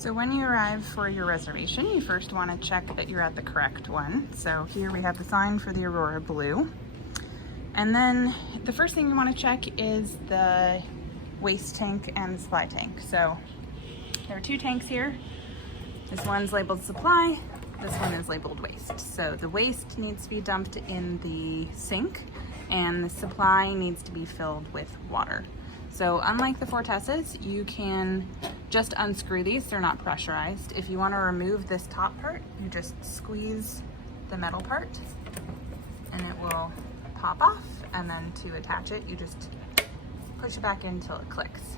So when you arrive for your reservation, you first want to check that you're at the correct one. So here we have the sign for the Aurora Blue. And then the first thing you want to check is the waste tank and the supply tank. So there are two tanks here. This one's labeled supply, this one is labeled waste. So the waste needs to be dumped in the sink and the supply needs to be filled with water. So unlike the Fortesses, you can just unscrew these, they're not pressurized. If you want to remove this top part, you just squeeze the metal part and it will pop off, and then to attach it, you just push it back in until it clicks.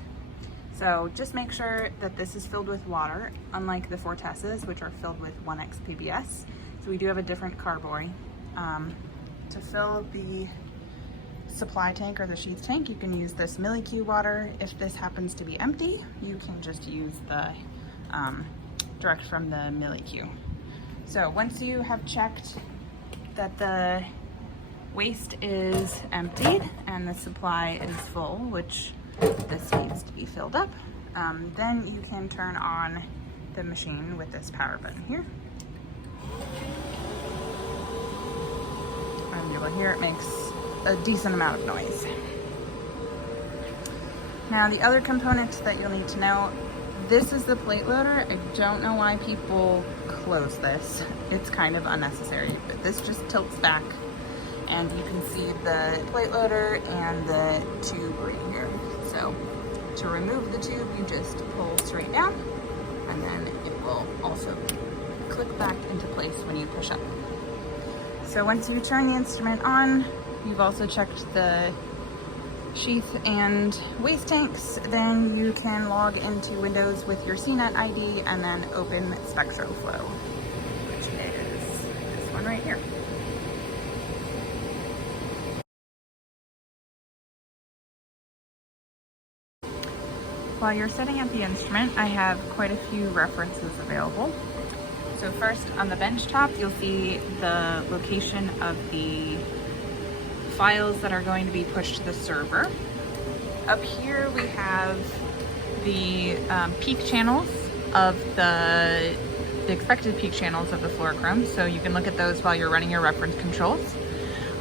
So just make sure that this is filled with water, unlike the Fortesses, which are filled with 1X PBS. So we do have a different carboy. To fill the supply tank or the sheath tank, you can use this milliQ water. If this happens to be empty, you can just use the direct from the milliQ. So once you have checked that the waste is emptied and the supply is full, which this needs to be filled up, then you can turn on the machine with this power button here. And you'll hear it makes a decent amount of noise. Now the other component that you'll need to know, this is the plate loader. I don't know why people close this. It's kind of unnecessary, but this just tilts back and you can see the plate loader and the tube right here. So to remove the tube, you just pull straight down and then it will also click back into place when you push up. So once you turn the instrument on, you've also checked the sheath and waste tanks, then you can log into Windows with your CNET ID and then open SpectroFlow, which is this one right here. While you're setting up the instrument, I have quite a few references available. So first, on the bench top, you'll see the location of the files that are going to be pushed to the server. Up here we have the peak channels of the expected peak channels of the fluorochrome, so you can look at those while you're running your reference controls.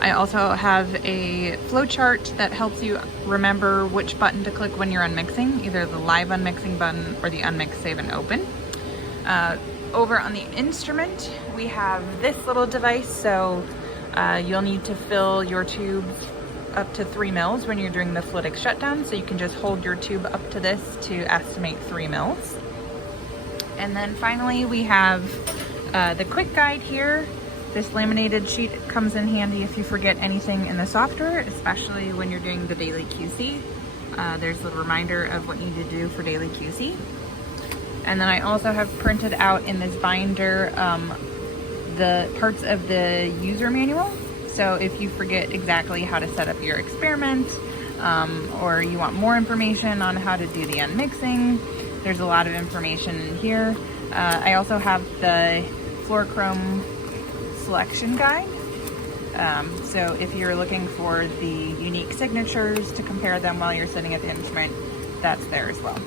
I also have a flowchart that helps you remember which button to click when you're unmixing, either the live unmixing button or the unmix, save, and open. Over on the instrument, we have this little device, so you'll need to fill your tubes up to 3 mils when you're doing the fluidic shutdown, so you can just hold your tube up to this to estimate 3 mils. And then finally we have the quick guide here. This laminated sheet comes in handy if you forget anything in the software, especially when you're doing the daily QC. There's a reminder of what you need to do for daily QC. And then I also have printed out in this binder the parts of the user manual. So if you forget exactly how to set up your experiment, or you want more information on how to do the unmixing, there's a lot of information in here. I also have the fluorochrome selection guide. So if you're looking for the unique signatures to compare them while you're sitting at the instrument, that's there as well.